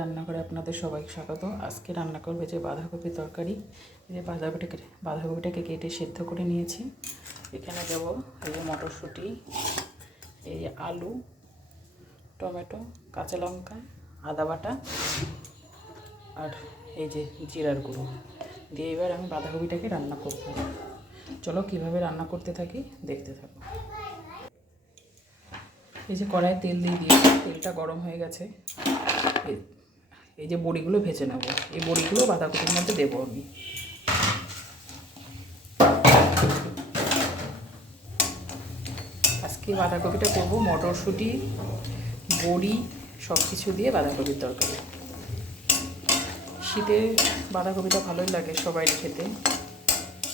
রান্নাঘরে আপনাদের সবাইকে স্বাগত। আজকে রান্না করবে যে বাঁধাকপি তরকারি। এই যে বাঁধাকপিটাকে কেটে সেদ্ধ করে নিয়েছি। এখানে দেবো এই যে মটরশুঁটি, এই যে আলু, টমেটো, কাঁচা লঙ্কা, আদা বাটা আর এই যে জিরার গুঁড়ো দিয়ে এবার আমি বাঁধাকপিটাকে রান্না করব। চলো কীভাবে রান্না করতে থাকি দেখতে থাকো। এই যে কড়াইয়ে তেল দিয়ে দিয়েছি, তেলটা গরম হয়ে গেছে। এই যে বড়িগুলো ভেজে নেব, এই বড়িগুলো বাঁধাকপির মধ্যে দেবো আমি। আজকে বাঁধাকপিটা করবো মটরশুঁটি, বড়ি সব কিছু দিয়ে বাঁধাকপির তরকারি। শীতে বাঁধাকপিটা ভালোই লাগে সবাই খেতে,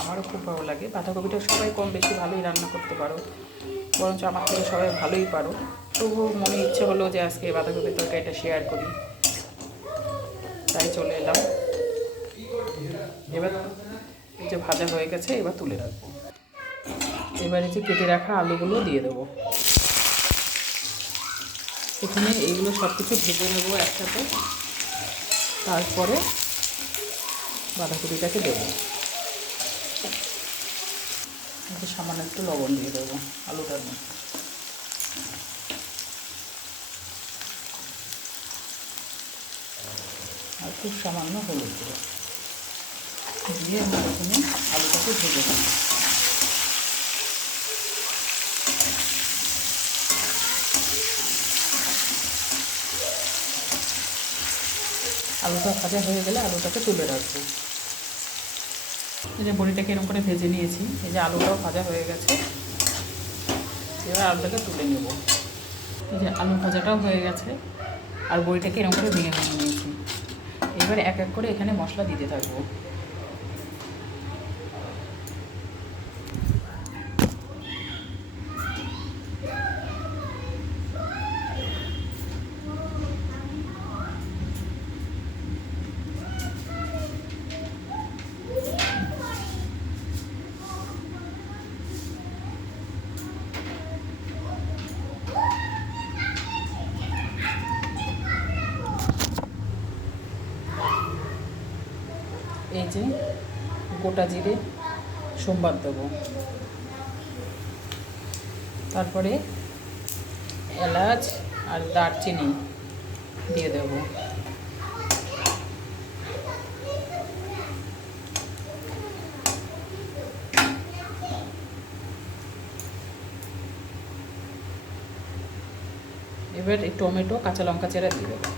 আমারও খুব ভালো লাগে। বাঁধাকপিটা সবাই কম বেশি ভালোই রান্না করতে পারো, বরঞ্চ আমার থেকে সবাই ভালোই পারো। তবুও মনে ইচ্ছে হলো যে আজকে বাঁধাকপির তরকারিটা শেয়ার করি, তাই চলে এলাম। এবার এই যে ভাজা হয়ে গেছে, এবার তুলে রাখবো। এবার এই যে কেটে রাখা আলুগুলো দিয়ে দেবো। এখানে এইগুলো সব কিছু ভেজে নেবো একসাথে, তারপরে বাঁধাকপিটাকে দেবো। সামান্য একটু লবণ দিয়ে দেবো আলুটার মধ্যে, আর খুব সামান্য হলুদ দেবো দিয়ে আমি প্রথমে আলুটাকে ভেজে নেব। আলুটা ভাজা হয়ে গেলে আলুটাকে তুলে রাখবো। এই যে বড়িটাকে এরকম করে ভেজে নিয়েছি, এই যে আলুটাও ভাজা হয়ে গেছে। এবার আলুটাকে তুলে নেব। এই যে আলু ভাজাটাও হয়ে গেছে, আর বড়িটাকে এরকম করে ভেঙে ভেঙে নিয়েছি। এবার এক এক করে এখানে মশলা দিতে থাকবো। এই যে গোটা জিরে সোমবার দেবো, তারপরে এলাচ আর দারচিনি দিয়ে দেবো। এবার এই টমেটো, কাঁচা লঙ্কা চেরা দিয়ে দেবো।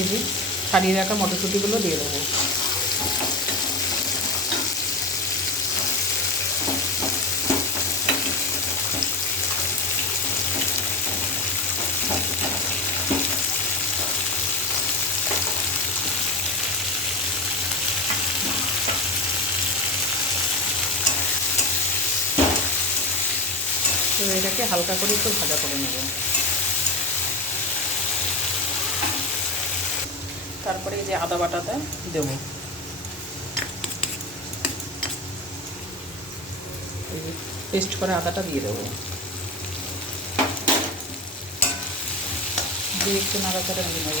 এই যে ছাড়িয়ে রাখা মটরশুঁটিগুলো দিয়ে দেবো। তো এটাকে হালকা করে একটু ভাজা করে নেব। তারপরে এই যে আদা বাটাটা দেবো, পেস্ট করে আদাটা দিয়ে দেবো, দিয়ে একটু নাড়াচাড়া দিয়ে নেব।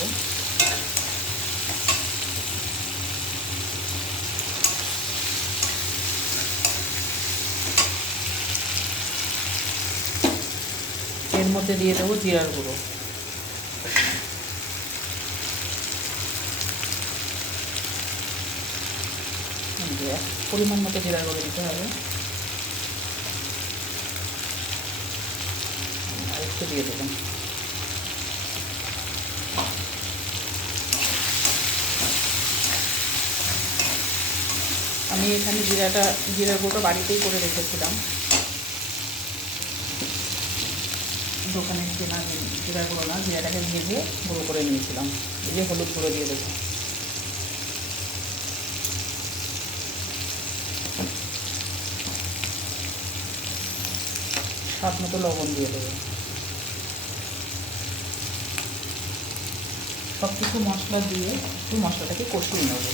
এর মধ্যে দিয়ে দেবো জিরার গুঁড়ো, পরিমাণ মতো জিরার গুঁড়ো দিতে হবে। আর একটু দিয়ে দেবেন। আমি এখানে জিরার গুঁড়ো বাড়িতেই করে রেখেছিলাম, দোকানে কেনা জিরার গুঁড়ো না, জিরাটাকে ভেজে গুঁড়ো করে নিয়েছিলাম। এই যে হলুদ গুঁড়ো দিয়ে দেবো। স্বাদ মতো লবণ দিয়ে দেবো। সব কিছু মশলা দিয়ে একটু মশলাটাকে কষিয়ে নেব।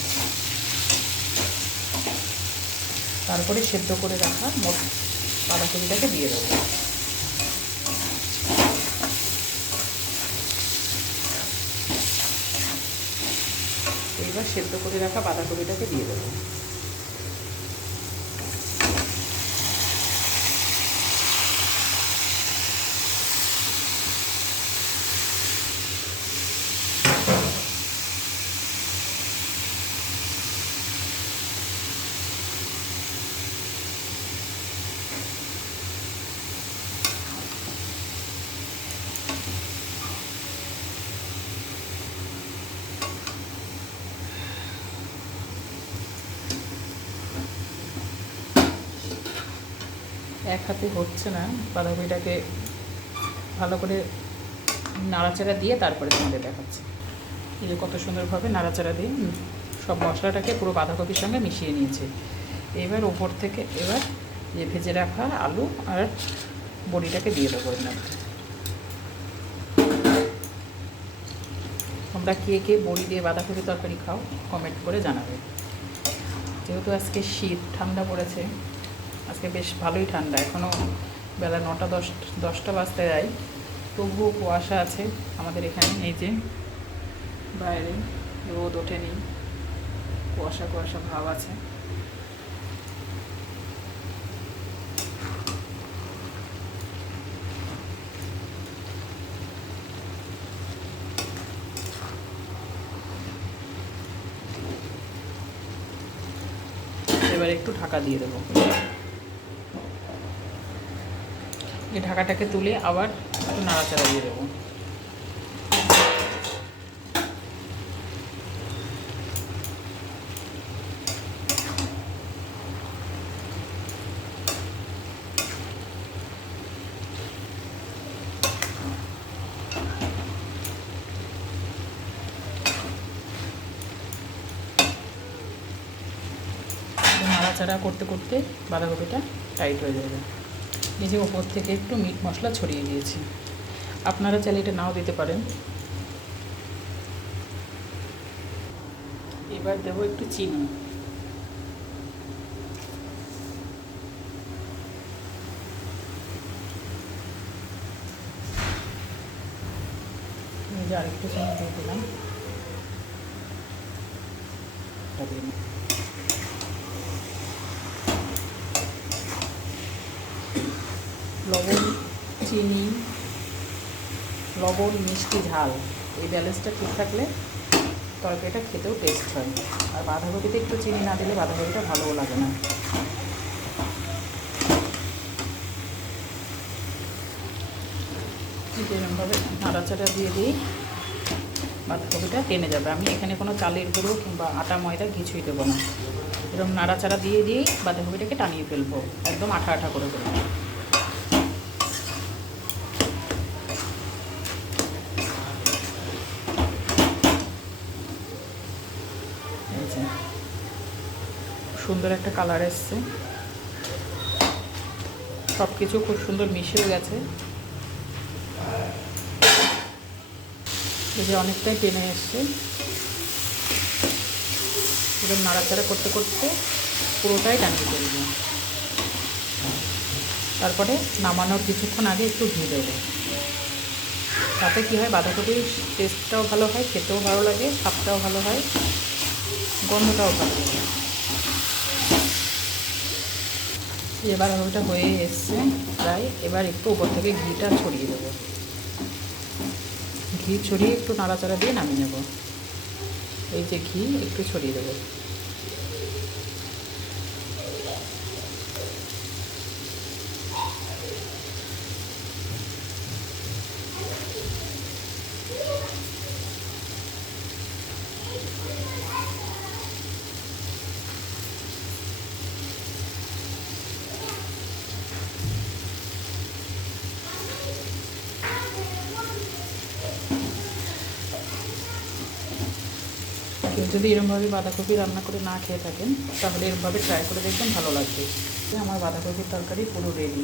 তারপরে সেদ্ধ করে রাখা বাঁধাকপিটাকে দিয়ে দেবো। এবার সেদ্ধ করে রাখা বাঁধাকপিটাকে দিয়ে দেবো। এক হাতে হচ্ছে না, বাঁধাকপিটাকে ভালো করে নাড়াচাড়া দিয়ে তারপরে তোমাদের দেখাচ্ছি। এই যে কত সুন্দরভাবে নাড়াচাড়া দিয়ে সব মশলাটাকে পুরো বাঁধাকপির সঙ্গে মিশিয়ে নিয়েছে। এবার ওপর থেকে এবার যে ভেজে রাখা আলু আর বড়িটাকে দিয়ে দেবো এর মধ্যে। তোমরা কে কে বড়ি দিয়ে বাঁধাকপি তরকারি খাও কমেন্ট করে জানাবে। যেহেতু আজকে শীত, ঠান্ডা পড়েছে, আজকে বেশ ভালোই ঠান্ডা, এখনও বেলা 9টা 10টা বাজতে যায়, তবুও কুয়াশা আছে আমাদের এখানে। এই যে বাইরে রোদ ওঠেনি, কুয়াশা কুয়াশা ভাব আছে। এবার একটু ঢাকা দিয়ে দেবো। এই ঢাকাটাকে তুলে আবার একটু নাড়াচাড়া দিয়ে দেবো। নাড়াচাড়া করতে করতে বাঁধাকপিটা টাইট হয়ে যাবে। এই যে ওপর থেকে একটু মিট মশলা ছড়িয়ে দিয়েছি, আপনারা চাইলে এটা নাও দিতে পারেন। এবার দেবো একটু চিনি। আর একটু চিনি দিয়ে দিলাম। লবণ, চিনি, লবণ, মিষ্টি, ঝাল, এই ব্যালেন্সটা ঠিক থাকলে তরকারিটা খেতেও টেস্ট হয়। আর বাঁধাকপিতে একটু চিনি না দিলে বাঁধাকপিটা ভালোও লাগে না। এরকমভাবে নাড়াচাড়া দিয়ে দিই, বাঁধাকপিটা টেনে যাবে। আমি এখানে কোনো চালের গুঁড়ো কিংবা আটা ময়দা কিছুই দেবো না। এরকম নাড়াচাড়া দিয়ে দিয়েই বাঁধাকপিটাকে টানিয়ে ফেলবো, একদম আঠা আঠা করে ফেলবো। সুন্দর একটা কালার এসছে, সব কিছু খুব সুন্দর মিশেও গেছে। এই যে অনেকটাই টেনে এসছে। এরকম নাড়াচাড়া করতে করতে পুরোটাই টানিয়ে ফেলব। তারপরে নামানোর কিছুক্ষণ আগে একটু ঘি দেবো। তাতে কী হয়, বাঁধাকপির টেস্টটাও ভালো হয়, খেতেও ভালো লাগে, স্বাদটাও ভালো হয়, গন্ধটাও ভালো লাগে। এবার ওটা হয়ে এসছে প্রায়। এবার একটু উপর থেকে ঘিটা ছড়িয়ে দেবো। ঘি ছড়িয়ে একটু নাড়াচাড়া দিয়ে নামিয়ে নেব। এই যে ঘি একটু ছড়িয়ে দেবো। কেউ যদি এরকমভাবে বাঁধাকপি রান্না করে না খেয়ে থাকেন তাহলে এরকমভাবে ট্রাই করে দেখবেন, ভালো লাগবে। আমার বাঁধাকপির তরকারি পুরো রেডি।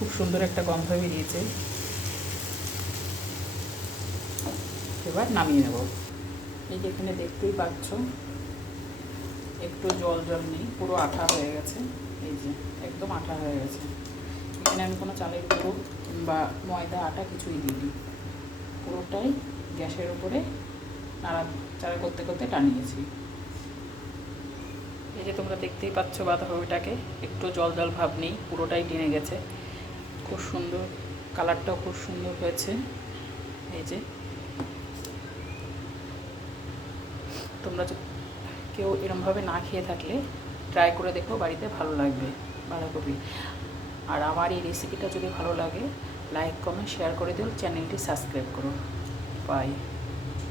খুব সুন্দর একটা গন্ধ বেরিয়েছে। এবার নামিয়ে নেব। এই যে এখানে দেখতেই পাচ্ছ একটু জল জল নেই, পুরো আঠা হয়ে গেছে। এই যে একদম আঠা হয়ে গেছে। এখানে আমি কোনো চালের গুঁড়ো বা ময়দা আটা কিছুই দিইনি, পুরোটাই গ্যাসের উপরে নাড়াচাড়া করতে করতে টানিয়েছি। এই যে তোমরা দেখতেই পাচ্ছ বাঁধাকপিটাকে একটু জল জল ভাব নেই, পুরোটাই টেনে গেছে। খুব সুন্দর, কালারটাও খুব সুন্দর হয়েছে। এই যে তোমরা কেউ এরমভাবে না খেয়ে থাকলে ট্রাই করে দেখো, বাড়িতে ভালো লাগবে বাঁধাকপি। আর আমার এই রেসিপিটা যদি ভালো লাগে লাইক কমেন্ট শেয়ার করে দিও, চ্যানেলটি সাবস্ক্রাইব করো। বাই।